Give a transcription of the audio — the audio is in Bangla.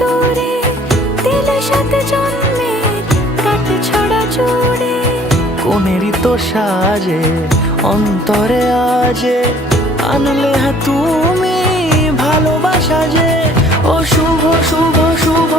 দূরে দিলে সাথে জন্মের কাট ছড়া জুড়ে। কোনেরই তো সাজে অন্তরে আজে আনলে তুমি ভালোবাসা যে। ও শুভ শুভ শুভ